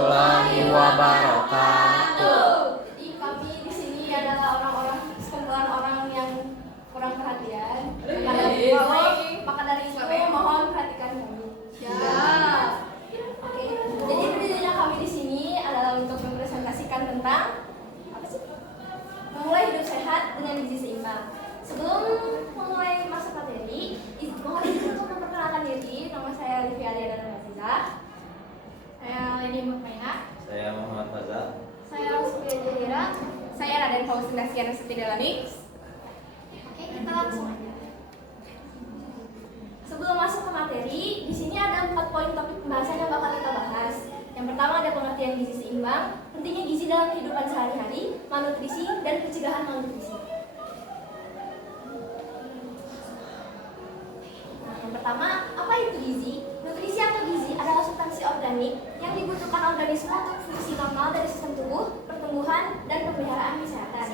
warahmatullahi wabarakatuh. Jadi kami di sini adalah orang-orang sekumpulan orang yang kurang perhatian. Maka dari itu mohon perhatikan kami. Ya. Oke. Jadi berdirinya kami di sini adalah untuk mempresentasikan tentang apa sih? Memulai hidup sehat dengan gizi seimbang. Sebelum memulai masuk materi, mohon izin untuk memperkenalkan diri. Nama saya Livia Aliana Nazizah. Saya Leni Mukmainah. Saya Muhammad Fazal. Saya Supriya Jahira. Saya Raden Faustina Siana Setidalani. Oke, kita langsung aja. Sebelum masuk ke materi, di sini ada 4 poin topik pembahasan yang bakal kita bahas. Yang pertama ada pengertian gizi seimbang, pentingnya gizi dalam kehidupan sehari-hari, malnutrisi, dan pencegahan malnutrisi. Nah, yang pertama, apa itu gizi? Nutrisi atau gizi adalah substansi organik yang dibutuhkan organisme untuk fungsi normal dari sistem tubuh, pertumbuhan, dan pemeliharaan kesehatan.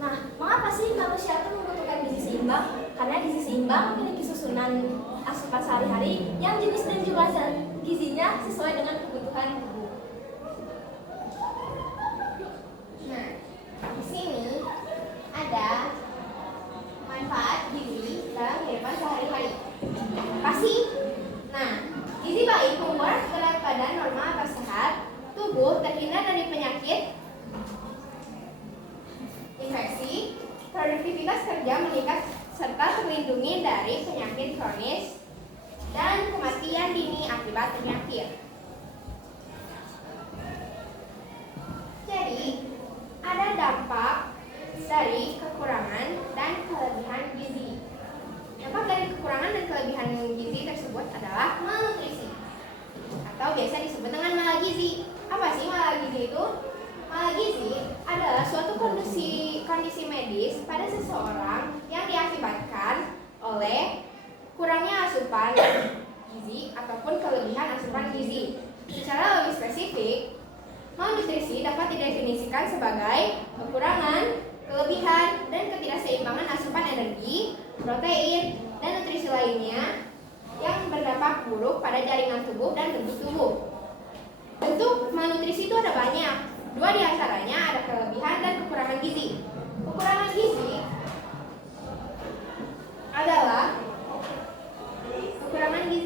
Nah, mengapa sih manusia itu membutuhkan gizi seimbang? Karena gizi seimbang memiliki susunan asupan sehari-hari yang jenis dan jumlah gizinya sesuai dengan kebutuhan tubuh. Nah, di sini ada manfaat gizi dalam kehidupan sehari-hari. Pasti. Nah, gizi baik membuat berat badan normal atau sehat, tubuh terhindar dari penyakit, infeksi, produktivitas kerja meningkat serta terlindungi dari penyakit kronis dan kematian dini akibat penyakit. Jadi, ada dampak dari kekurangan dan kelebihan gizi. Dampak dari kekurangan dan kelebihan gizi tersebut adalah malnutrisi atau biasa disebut dengan malagizi. Apa sih malagizi itu? Malagizi adalah suatu kondisi medis pada seseorang yang diakibatkan oleh kurangnya asupan gizi ataupun kelebihan asupan gizi. Secara lebih spesifik, malnutrisi dapat didefinisikan sebagai kekurangan, kelebihan, dan ketidakseimbangan asupan energi, protein, dan nutrisi lainnya yang berdampak buruk pada jaringan tubuh dan bentuk tubuh. Bentuk malnutrisi itu ada banyak. 2 diantaranya ada kelebihan dan kekurangan gizi. Kekurangan gizi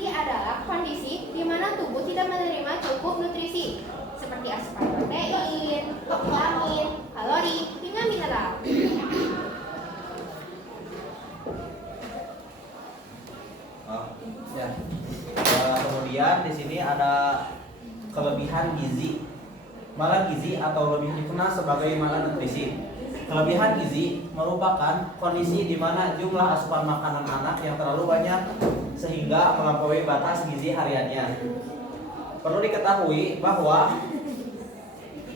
adalah kondisi di mana tubuh tidak menerima cukup nutrisi seperti asupan protein, vitamin, kalori, hingga mineral. Kemudian di sini ada kelebihan gizi. Malagizi atau lebih dikenal sebagai malnutrisi. Kelebihan gizi merupakan kondisi di mana jumlah asupan makanan anak yang terlalu banyak sehingga melampaui batas gizi hariannya. Perlu diketahui bahwa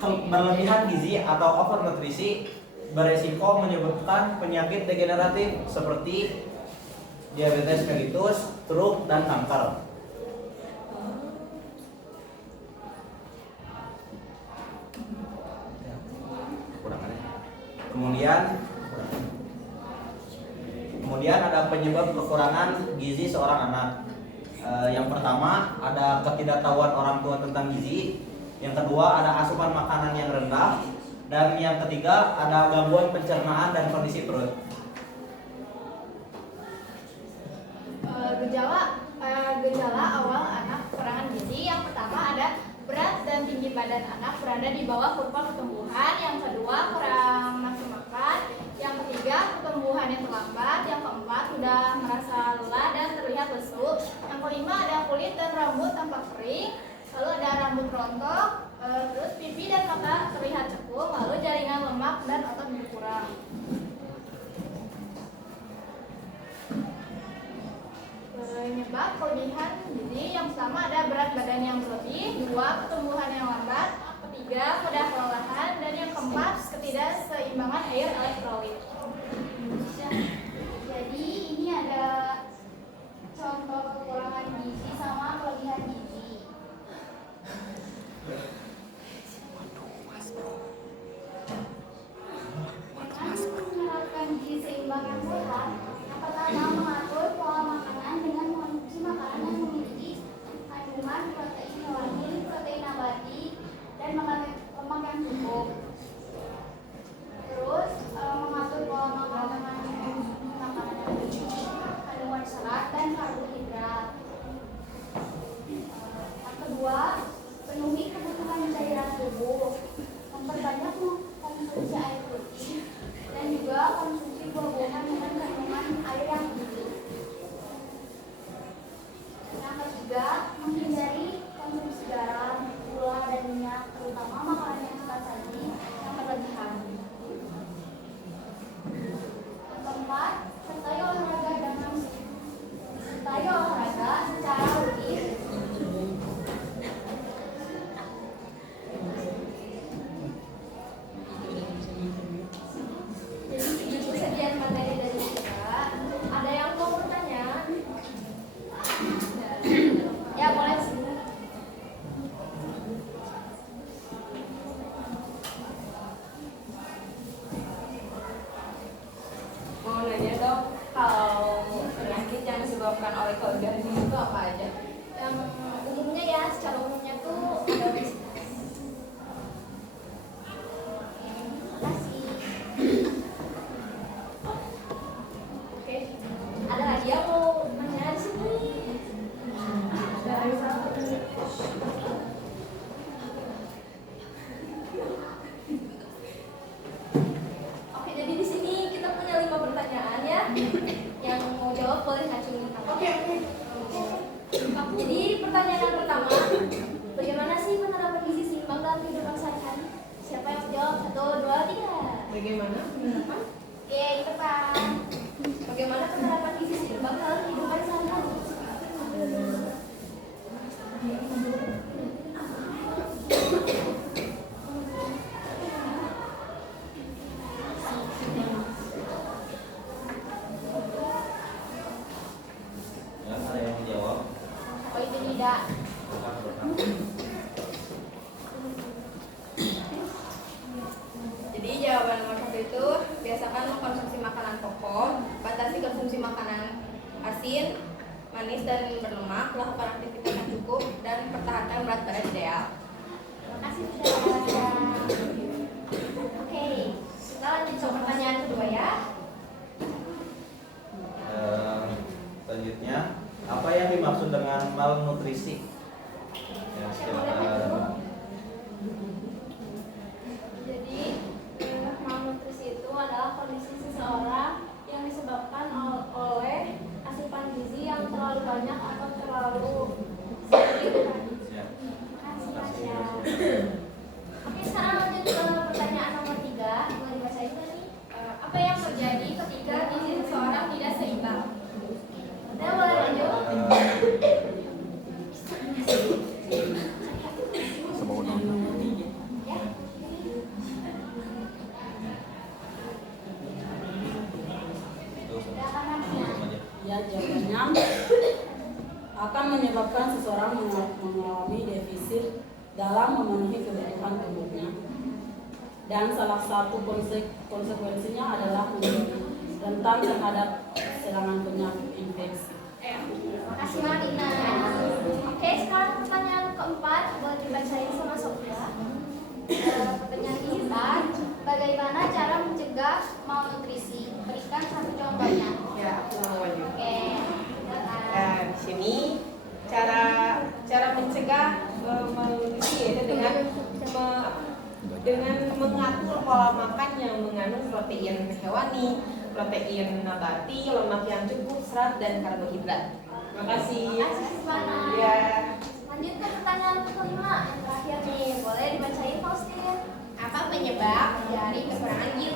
berlebihan gizi atau overnutrisi beresiko menyebabkan penyakit degeneratif seperti diabetes mellitus, stroke, dan kanker. Kemudian ada penyebab kekurangan gizi seorang anak. Yang pertama ada ketidaktahuan orang tua tentang gizi. Yang kedua ada asupan makanan yang rendah. Dan yang ketiga ada gangguan pencernaan dan kondisi perut. Gejala awal anak kekurangan gizi. Yang pertama ada berat dan tinggi badan anak berada di bawah kurva pertumbuhan. Yang kedua kurang nafsu makan. Yang ketiga pertumbuhannya terlambat. Yang keempat sudah merasa lelah dan terlihat lesu. Yang kelima ada kulit dan rambut tampak kering. Lalu ada rambut rontok, terus pipi dan mata terlihat cekung. Lalu jaringan lemak dan otot berkurang. Penyebab kelebihan gizi yang pertama ada berat badan yang berlebih, 2 pertumbuhan yang lambat, 3 mudah kelelahan, dan yang keempat ketidakseimbangan air elektrolit. Jadi ini ada contoh kekurangan gizi sama kelebihan gizi. Dengan menerapkan gizi seimbang yang sehat, yang pertama mengatur pola makanan dengan mengonsumsi makanan yang memiliki kandungan protein kelebihan gizi itu apa aja? Yang umumnya ya, secara umumnya tuh ada obesitas. Makasih. Oke. Ada lagi yang mau nanya di sini? Oke, jadi di sini kita punya 5 pertanyaan ya. Yang mau jawab boleh ngacungin tangan. Oke. Jadi pertanyaan yang pertama, bagaimana sih penerapan gizi seimbang dalam kehidupan sehari-hari? Siapa yang mau jawab? 1, 2, 3. Bagaimana penerapan? Oke, di depan. Bagaimana penerapan gizi seimbang dalam kehidupan sehari-hari? Ya, ada yang menjawab? Oh, itu tidak. Jadi jawaban nomor 1 itu biasakan mengkonsumsi makanan pokok, batasi konsumsi makanan asin, manis dan berlemak, lakukan aktivitas yang cukup dan pertahankan berat badan ideal. Terima kasih sudah. Oke, kita lanjut ke pertanyaan kedua ya. Selanjutnya, apa yang dimaksud dengan malnutrisi? Ya, silakan. Jadi, malnutrisi itu adalah kondisi seseorang yang disebabkan oleh asupan gizi yang terlalu banyak atau terlalu sedikit. Ya. Terima kasih, Tasya. Oke, sekarang lanjut ke pertanyaan nomor 3. Boleh dibacain tadi? Apa yang terjadi ketika gizi seseorang tidak seimbang? Saya boleh lanjut? Ya. Silakan, Tasya. Ya, jawabannya akan menyebabkan seseorang mengalami defisit dalam memenuhi kebutuhan tubuhnya. Dan salah satu konsekuensinya adalah menjadi rentan terhadap serangan penyakit infeksi. Terima kasih, Marina. Oke, sekarang pertanyaan keempat. Boleh dibacain sama Sofia. Pertanyaan keempat, bagaimana cara mencegah malnutrisi? Berikan satu contohnya. Ya, aku mau lanjut. Oke, silakan. Nah, di sini cara mencegah malnutrisi yaitu dengan mengatur pola makan yang mengandung protein hewani, protein nabati, lemak yang cukup, serat dan karbohidrat. Terima kasih. Terima kasih, Silvana. Ya. Lanjut ke pertanyaan kelima, yang terakhir nih. Boleh dibacain, Faustin? Apa penyebab dari kekurangan gizi?